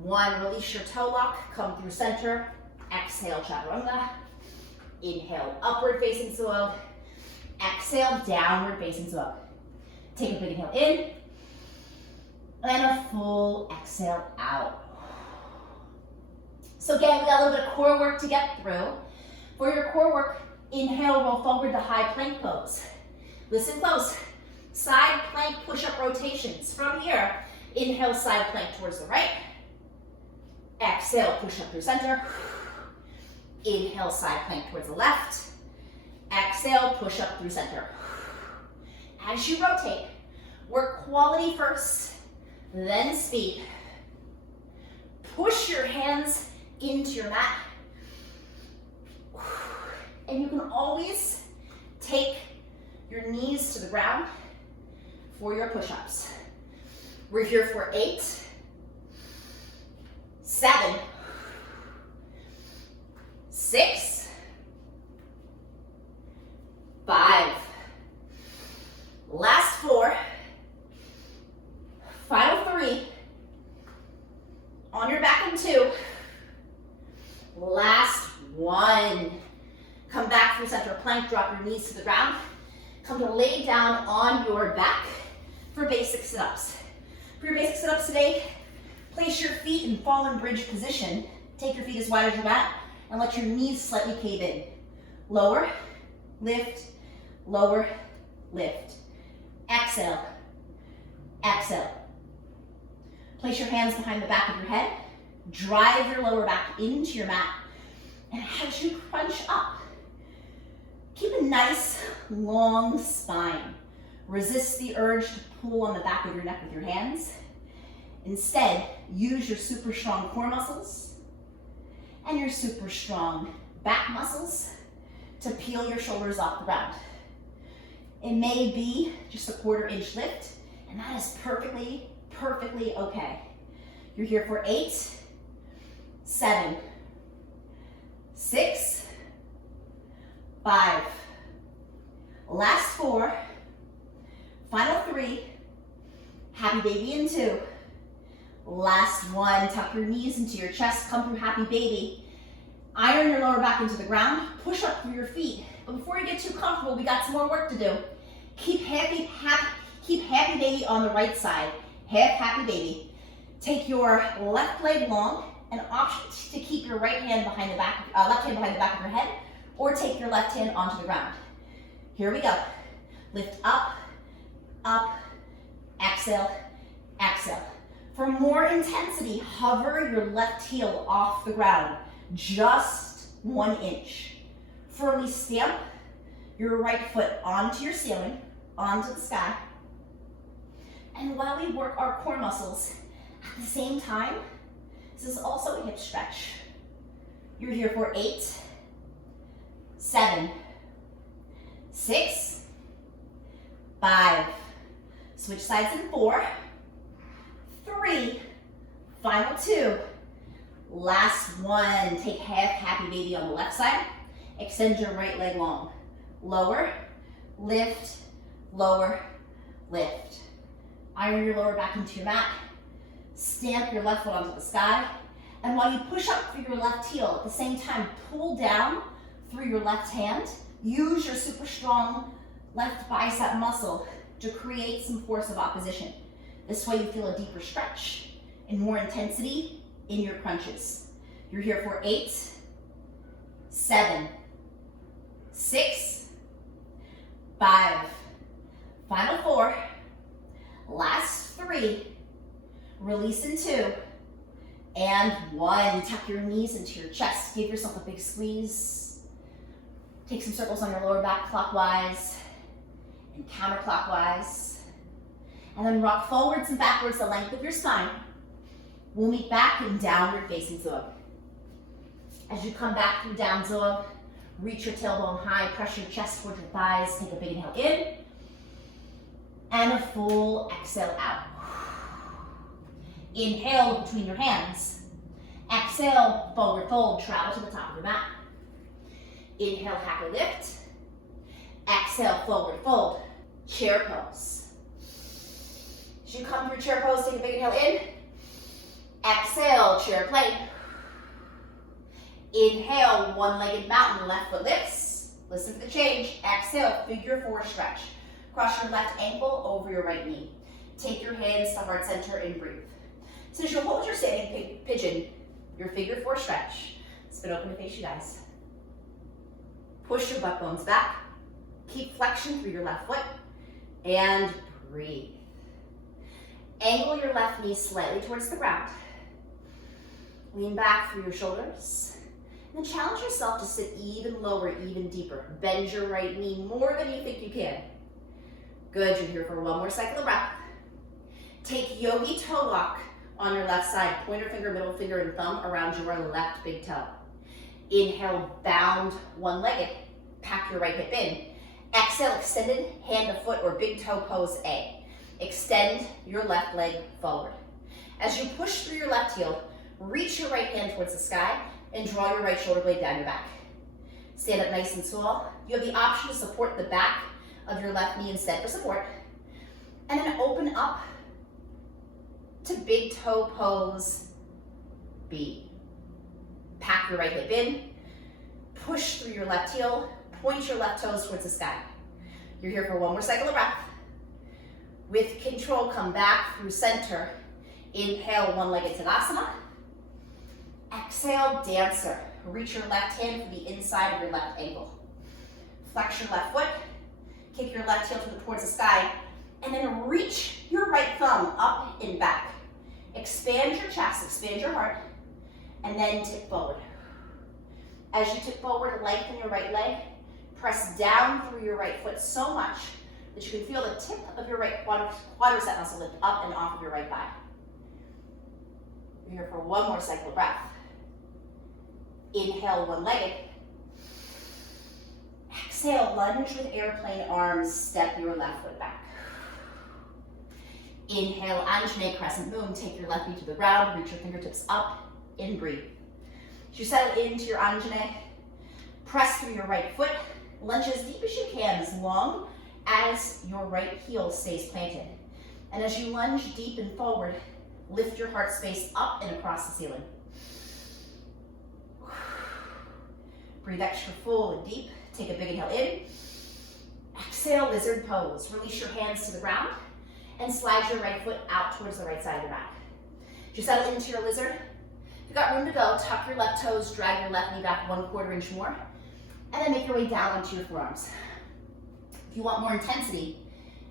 1. Release your toe lock, come through center. Exhale, chaturanga. Inhale, upward facing dog. Exhale, downward facing dog. Take a big inhale in, and a full exhale out. So again, we got a little bit of core work to get through. For your core work, inhale, roll forward to high plank pose. Listen close. Side plank push-up rotations. From here, inhale, side plank towards the right. Exhale, push up through center. Inhale, side plank towards the left. Exhale, push up through center. As you rotate, work quality first, then speed. Push your hands into your mat. And you can always take your knees to the ground for your push-ups. We're here for 8, 7, 6, 5, last 4, final 3, on your back in 2, last 1. Come back through center plank, drop your knees to the ground. Come to lay down on your back for basic sit-ups. For your basic sit-ups today, place your feet in fallen bridge position. Take your feet as wide as your mat and let your knees slightly cave in. Lower, lift, lower, lift. Exhale, exhale. Place your hands behind the back of your head. Drive your lower back into your mat. And as you crunch up, keep a nice long spine. Resist the urge to pull on the back of your neck with your hands. Instead, use your super strong core muscles and your super strong back muscles to peel your shoulders off the ground. It may be just a 1/4 inch lift, and that is perfectly, perfectly okay. You're here for 8, 7, 6, 5, last 4, final 3, happy baby in 2, last 1. Tuck your knees into your chest, come through happy baby. Iron your lower back into the ground, push up through your feet. But before you get too comfortable, we got some more work to do. Keep happy baby on the right side, half happy baby. Take your left leg long, and option to keep your right hand behind the back, left hand behind the back of your head, or take your left hand onto the ground. Here we go. Lift up, up, exhale, exhale. For more intensity, hover your left heel off the ground, just 1 inch. Firmly stamp your right foot onto your ceiling, onto the sky. And while we work our core muscles, at the same time, this is also a hip stretch. You're here for 8, 7, 6, 5, switch sides in 4, 3, final 2, last 1. Take half happy baby on the left side. Extend your right leg long. Lower, lift, lower, lift. Iron your lower back into your mat. Stamp your left foot onto the sky. And while you push up through your left heel, at the same time, pull down through your left hand. Use your super strong left bicep muscle to create some force of opposition. This way you feel a deeper stretch and more intensity in your crunches. You're here for 8, 7, 6, 5, final 4, last 3, release in 2, and 1. Tuck your knees into your chest. Give yourself a big squeeze. Take some circles on your lower back clockwise and counterclockwise. And then rock forwards and backwards the length of your spine. We'll meet back in downward facing dog. As you come back through down dog, reach your tailbone high, press your chest towards your thighs, take a big inhale in. And a full exhale out. Inhale between your hands. Exhale, forward fold, travel to the top of your mat. Inhale, happy lift. Exhale, forward fold, chair pose. As you come through chair pose, take a big inhale in. Exhale, chair plane. Inhale, one-legged mountain, left foot lifts. Listen for the change. Exhale, figure four stretch. Cross your left ankle over your right knee. Take your hands to heart center and breathe. So as you hold your standing pigeon, your figure four stretch. Spin open to face you guys. Push your butt bones back. Keep flexion through your left foot. And breathe. Angle your left knee slightly towards the ground. Lean back through your shoulders. And then challenge yourself to sit even lower, even deeper. Bend your right knee more than you think you can. Good, you're here for one more cycle of breath. Take yogi toe lock on your left side. Pointer finger, middle finger, and thumb around your left big toe. Inhale, bound one-legged. Pack your right hip in. Exhale, extended hand to foot or big toe pose A. Extend your left leg forward. As you push through your left heel, reach your right hand towards the sky and draw your right shoulder blade down your back. Stand up nice and tall. You have the option to support the back of your left knee instead for support. And then open up to big toe pose B. Pack your right hip in. Push through your left heel. Point your left toes towards the sky. You're here for one more cycle of breath. With control, come back through center. Inhale, one-legged Savasana. Exhale, dancer. Reach your left hand for the inside of your left ankle. Flex your left foot. Kick your left heel towards the sky. And then reach your right thumb up and back. Expand your chest, expand your heart. And then tip forward. As you tip forward, lengthen your right leg. Press down through your right foot so much that you can feel the tip of your right quadricep muscle lift up and off of your right thigh. You're here for one more cycle of breath. Inhale, one-legged. Exhale, lunge with airplane arms, step your left foot back. Inhale, Anjane crescent moon, take your left knee to the ground, reach your fingertips up, and breathe. As you settle into your Anjane, press through your right foot, lunge as deep as you can, as long as your right heel stays planted. And as you lunge deep and forward, lift your heart space up and across the ceiling. Breathe extra full and deep. Take a big inhale in. Exhale, lizard pose. Release your hands to the ground and slide your right foot out towards the right side of your mat. As you settle into your lizard, if you've got room to go, tuck your left toes, drag your left knee back 1/4 inch more, and then make your way down onto your forearms. If you want more intensity,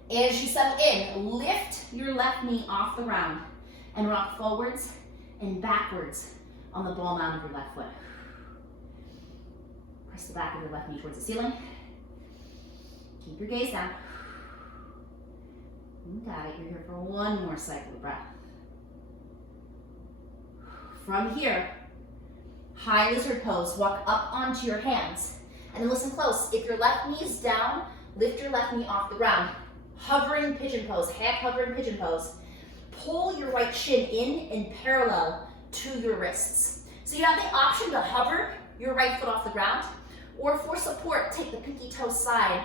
as you settle in, lift your left knee off the ground and rock forwards and backwards on the ball mound of your left foot. Press the back of your left knee towards the ceiling. Keep your gaze down. You got it. You're here for one more cycle of breath. From here, high lizard pose. Walk up onto your hands. And then listen close. If your left knee is down, lift your left knee off the ground. Hovering pigeon pose, half hovering pigeon pose. Pull your right shin in and parallel to your wrists. So you have the option to hover your right foot off the ground, or for support, take the pinky toe side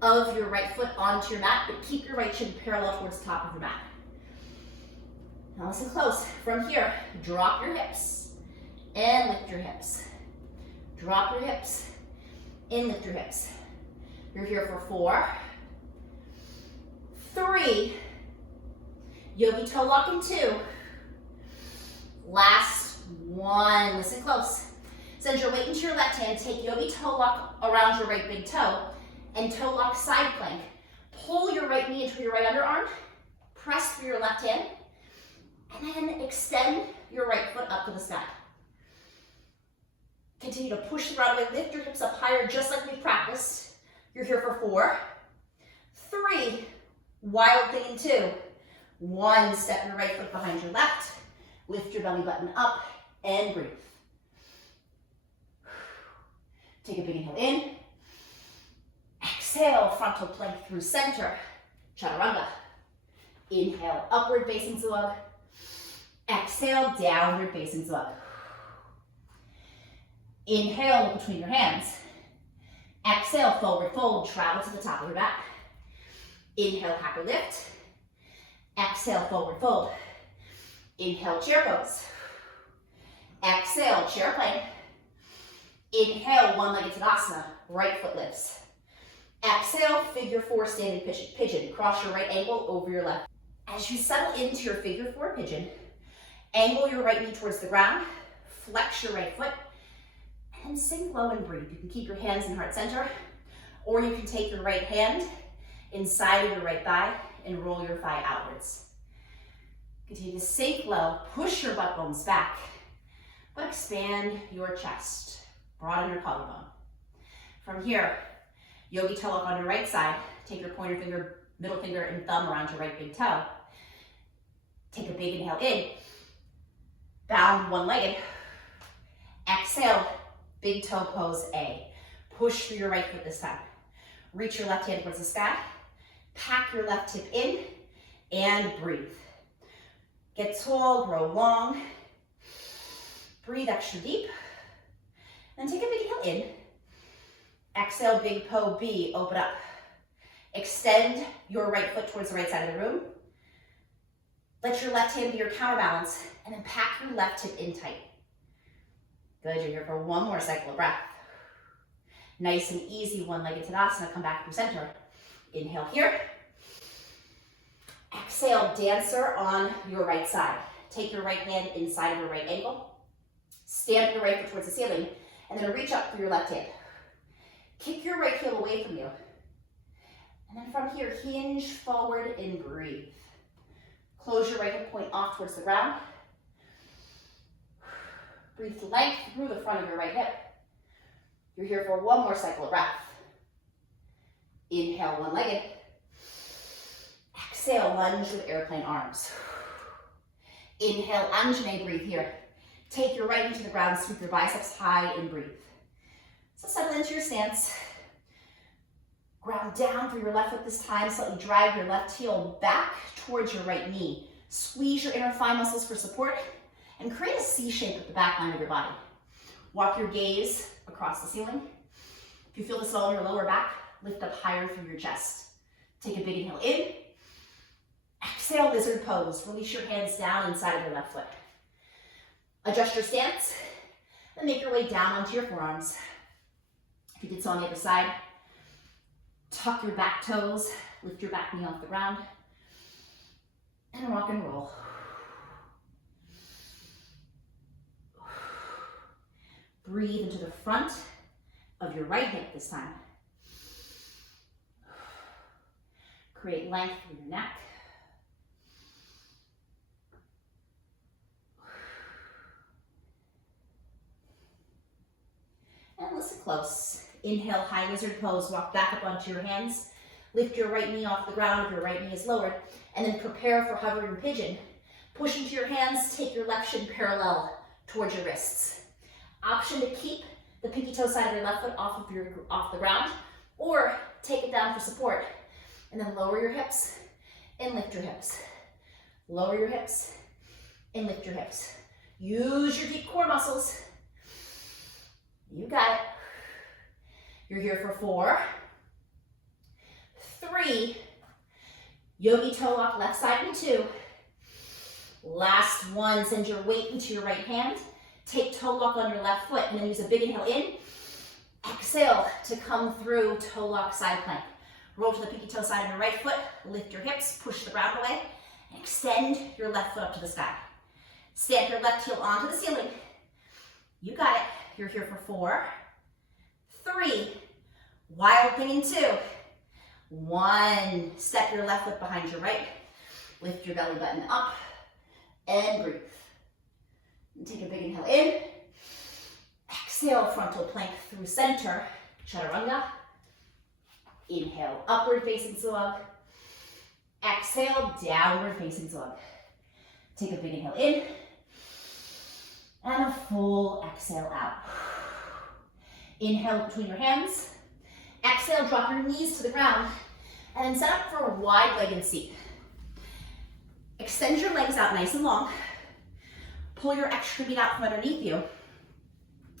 of your right foot onto your mat, but keep your right shin parallel towards the top of your mat. Now listen close. From here, drop your hips and lift your hips. Drop your hips and lift your hips. You're here for 4, 3, yogi toe lock in 2, last 1. Listen close. Send your weight into your left hand, take yogi toe lock around your right big toe, and toe lock side plank. Pull your right knee into your right underarm, press through your left hand, and then extend your right foot up to the sky. Continue to push the ground away, lift your hips up higher just like we've practiced. You're here for 4, 3, wild thing in 2, 1, step your right foot behind your left, lift your belly button up, and breathe. Take a big inhale in. Exhale, frontal plank through center. chaturanga. Inhale, upward facing dog. Exhale, downward facing dog. Inhale, look between your hands. Exhale, forward fold, travel to the top of your back. Inhale, happy lift. Exhale, forward fold. Inhale, chair pose. Exhale, chair plank. Inhale, one-legged Tadasana, right foot lifts. Exhale, figure four standing pigeon. Cross your right ankle over your left. As you settle into your figure four pigeon, angle your right knee towards the ground, flex your right foot, and sink low and breathe. You can keep your hands in heart center, or you can take your right hand inside of your right thigh and roll your thigh outwards. Continue to sink low, push your butt bones back, but expand your chest. Broaden your collarbone. From here, yogi toe up on your right side. Take your pointer finger, middle finger, and thumb around your right big toe. Take a big inhale in. Bound one-legged. Exhale, big toe pose A. Push through your right foot this time. Reach your left hand towards the sky. Pack your left hip in and breathe. Get tall, grow long. Breathe extra deep. Then take a big inhale in. Exhale, big toe B, open up. Extend your right foot towards the right side of the room. Let your left hand be your counterbalance, and then pack your left hip in tight. Good, you're here for one more cycle of breath. Nice and easy, one-legged Tadasana, come back through center. Inhale here. Exhale, dancer on your right side. Take your right hand inside of your right ankle. Stamp your right foot towards the ceiling, and then reach up for your left hand. Kick your right heel away from you. And then from here, hinge forward and breathe. Close your right hip, point off towards the ground. Breathe length through the front of your right hip. You're here for one more cycle of breath. Inhale, one-legged. Exhale, lunge with airplane arms. Inhale, Anjane, breathe here. Take your right knee to the ground, sweep your biceps high and breathe. So settle into your stance. Ground down through your left foot this time. Slightly drag your left heel back towards your right knee. Squeeze your inner thigh muscles for support and create a C shape with the back line of your body. Walk your gaze across the ceiling. If you feel this all in your lower back, lift up higher through your chest. Take a big inhale in. Exhale, lizard pose. Release your hands down inside of your left foot. Adjust your stance, then make your way down onto your forearms. If you did so on the other side, tuck your back toes, lift your back knee off the ground, and rock and roll. Breathe into the front of your right hip this time. Create length through your neck. And listen close. Inhale, high lizard pose. Walk back up onto your hands. Lift your right knee off the ground if your right knee is lowered. And then prepare for hovering pigeon. Push into your hands. Take your left shin parallel towards your wrists. Option to keep the pinky toe side of your left foot off the ground, or take it down for support. And then lower your hips and lift your hips. Lower your hips and lift your hips. Use your deep core muscles. You got it. You're here for 4, 3, yogi toe walk left side in 2. Last one, send your weight into your right hand. Take toe lock on your left foot and then use a big inhale in. Exhale to come through toe lock side plank. Roll to the pinky toe side of your right foot, lift your hips, push the ground away, and extend your left foot up to the sky. Stamp your left heel onto the ceiling. You got it. You're here for 4, 3, wild thing in 2, 1. Step your left foot behind your right. Lift your belly button up and breathe. And take a big inhale in. Exhale, frontal plank through center, chaturanga. Inhale, upward facing dog. Exhale, downward facing dog. Take a big inhale in. And a full exhale out. Inhale between your hands. Exhale, drop your knees to the ground. And then set up for a wide-legged seat. Extend your legs out nice and long. Pull your extra feet out from underneath you.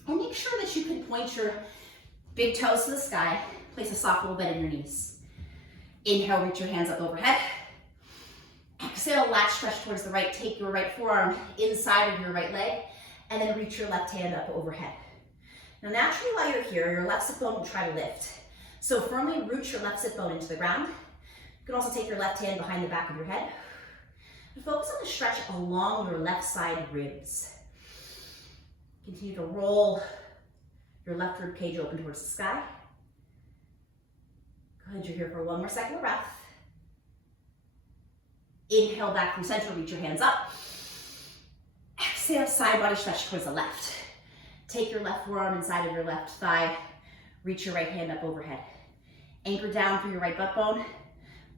And make sure that you can point your big toes to the sky. Place a soft little bend in your knees. Inhale, reach your hands up overhead. Exhale, lat stretch towards the right. Take your right forearm inside of your right leg, and then reach your left hand up overhead. Now naturally while you're here, your left sit bone will try to lift. So firmly root your left sit bone into the ground. You can also take your left hand behind the back of your head. And focus on the stretch along your left side ribs. Continue to roll your left rib cage open towards the sky. Good, you're here for one more cycle of breath. Inhale back from center, reach your hands up. Exhale, side body stretch towards the left. Take your left forearm inside of your left thigh. Reach your right hand up overhead. Anchor down through your right butt bone.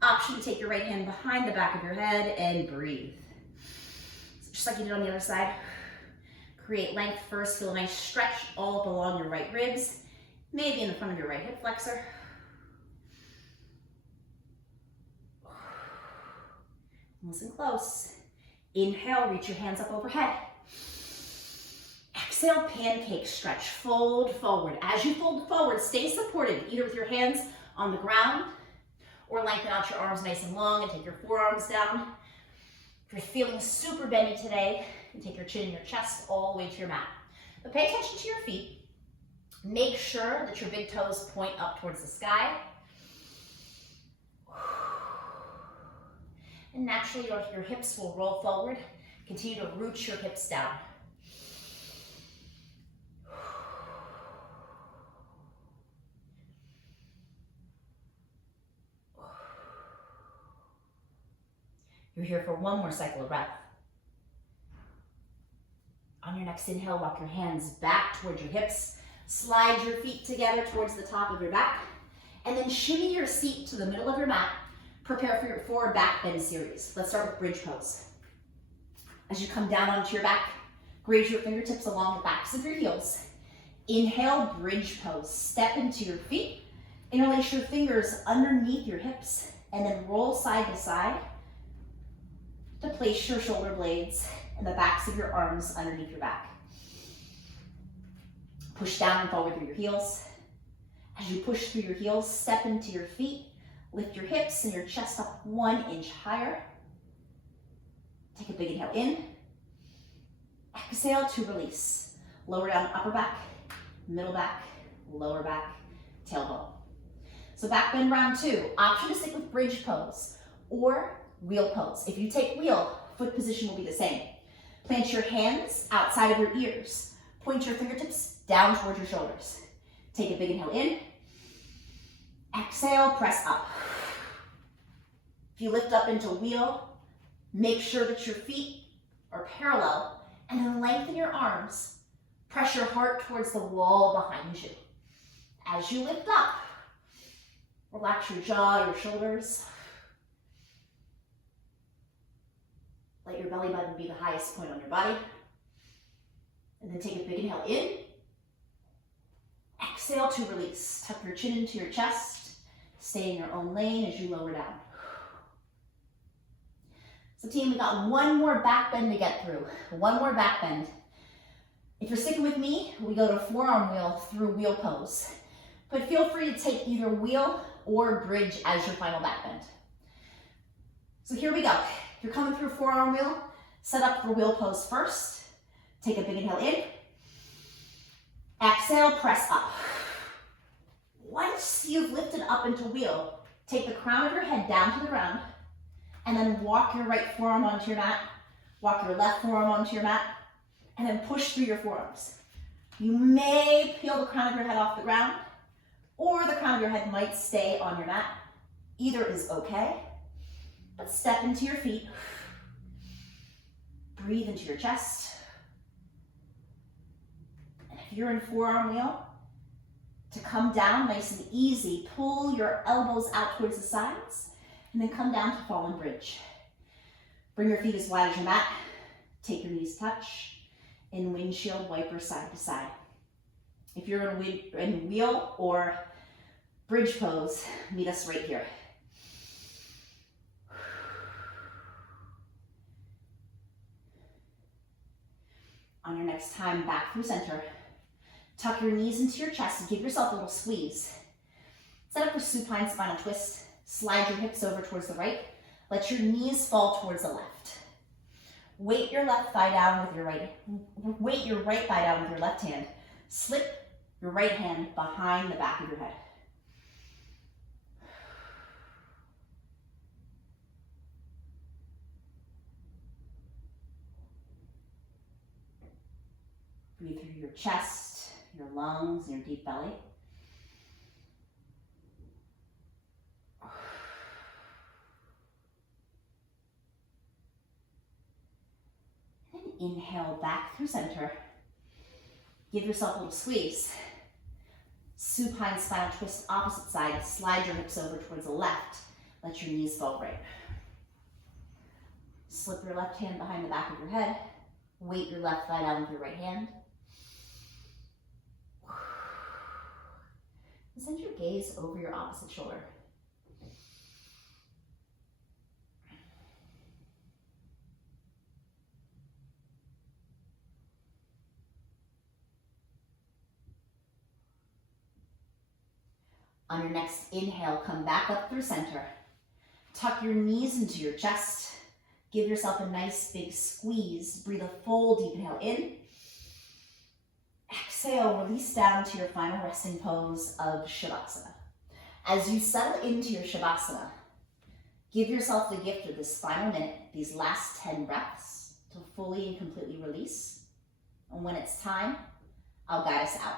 Option to take your right hand behind the back of your head and breathe. So just like you did on the other side. Create length first. Feel a nice stretch all up along your right ribs. Maybe in the front of your right hip flexor. Listen close. Inhale, reach your hands up overhead. Exhale, pancake stretch, fold forward. As you fold forward, stay supported, either with your hands on the ground or lengthen out your arms nice and long and take your forearms down. If you're feeling super bendy today, you can take your chin and your chest all the way to your mat. But pay attention to your feet. Make sure that your big toes point up towards the sky. And naturally, your hips will roll forward. Continue to root your hips down. You're here for one more cycle of breath. On your next inhale, walk your hands back towards your hips. Slide your feet together towards the top of your back. And then shimmy your seat to the middle of your mat. Prepare for your forward back bend series. Let's start with bridge pose. As you come down onto your back, graze your fingertips along the backs of your heels. Inhale, bridge pose. Step into your feet. Interlace your fingers underneath your hips and then roll side to side to place your shoulder blades and the backs of your arms underneath your back. Push down and forward through your heels. As you push through your heels, step into your feet. Lift your hips and your chest up 1 inch higher. Take a big inhale in. Exhale to release. Lower down upper back, middle back, lower back, tailbone. So back bend round 2. Option to stick with bridge pose or wheel pose. If you take wheel, foot position will be the same. Plant your hands outside of your ears. Point your fingertips down towards your shoulders. Take a big inhale in. Exhale, press up. If you lift up into wheel, make sure that your feet are parallel and then lengthen your arms. Press your heart towards the wall behind you. As you lift up, relax your jaw, your shoulders. Let your belly button be the highest point on your body. And then take a big inhale in. Exhale to release. Tuck your chin into your chest. Stay in your own lane as you lower down. So team, we got one more back bend to get through. One more back bend. If you're sticking with me, we go to forearm wheel through wheel pose. But feel free to take either wheel or bridge as your final back bend. So here we go. If you're coming through forearm wheel, set up for wheel pose first. Take a big inhale in. Exhale, press up. Once you've lifted up into wheel, take the crown of your head down to the ground and then walk your right forearm onto your mat, walk your left forearm onto your mat, and then push through your forearms. You may peel the crown of your head off the ground, or the crown of your head might stay on your mat. Either is okay, but step into your feet. Breathe into your chest. And if you're in forearm wheel, to come down nice and easy, pull your elbows out towards the sides, and then come down to fallen bridge. Bring your feet as wide as your mat. Take your knees touch, and windshield wiper side to side. If you're in wheel or bridge pose, meet us right here. On your next time, back through center. Tuck your knees into your chest and give yourself a little squeeze. Set up for supine spinal twist. Slide your hips over towards the right. Let your knees fall towards the left. Weight your left thigh down with your weight your right thigh down with your left hand. Slip your right hand behind the back of your head. Breathe through your chest, your lungs, and your deep belly. And inhale back through center. Give yourself a little squeeze. Supine spinal twist opposite side. Slide your hips over towards the left. Let your knees fall right. Slip your left hand behind the back of your head. Weight your left thigh down with your right hand. And send your gaze over your opposite shoulder. On your next inhale, come back up through center. Tuck your knees into your chest. Give yourself a nice big squeeze. Breathe a full deep inhale in. Exhale, release down to your final resting pose of Shavasana. As you settle into your Shavasana, give yourself the gift of this final minute, these last 10 breaths, to fully and completely release. And when it's time, I'll guide us out.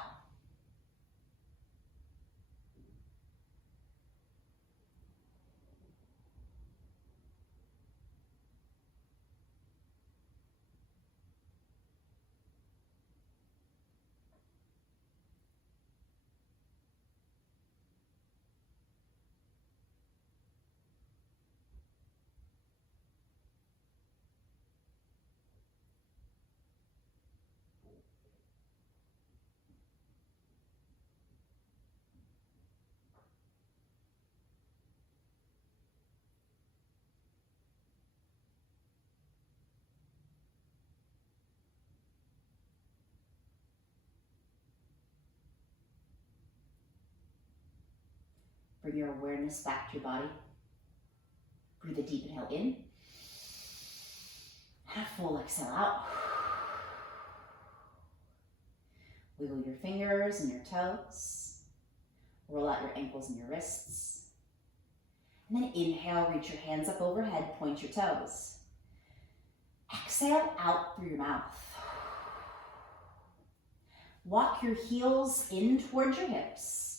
Bring your awareness back to your body. Breathe a deep inhale in. And a full exhale out. Wiggle your fingers and your toes. Roll out your ankles and your wrists. And then inhale, reach your hands up overhead, point your toes. Exhale out through your mouth. Walk your heels in towards your hips.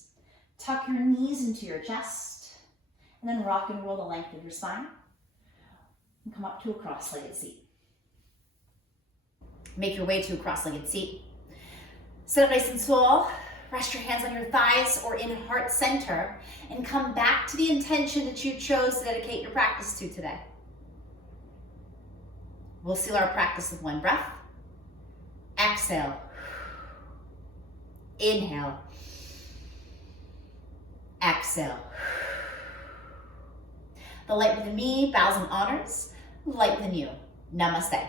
Tuck your knees into your chest, and then rock and roll the length of your spine, and come up to a cross-legged seat. Make your way to a cross-legged seat. Sit up nice and tall, rest your hands on your thighs or in heart center, and come back to the intention that you chose to dedicate your practice to today. We'll seal our practice with one breath. Exhale. Inhale. Exhale. The light within me bows and honors the light within you. Namaste.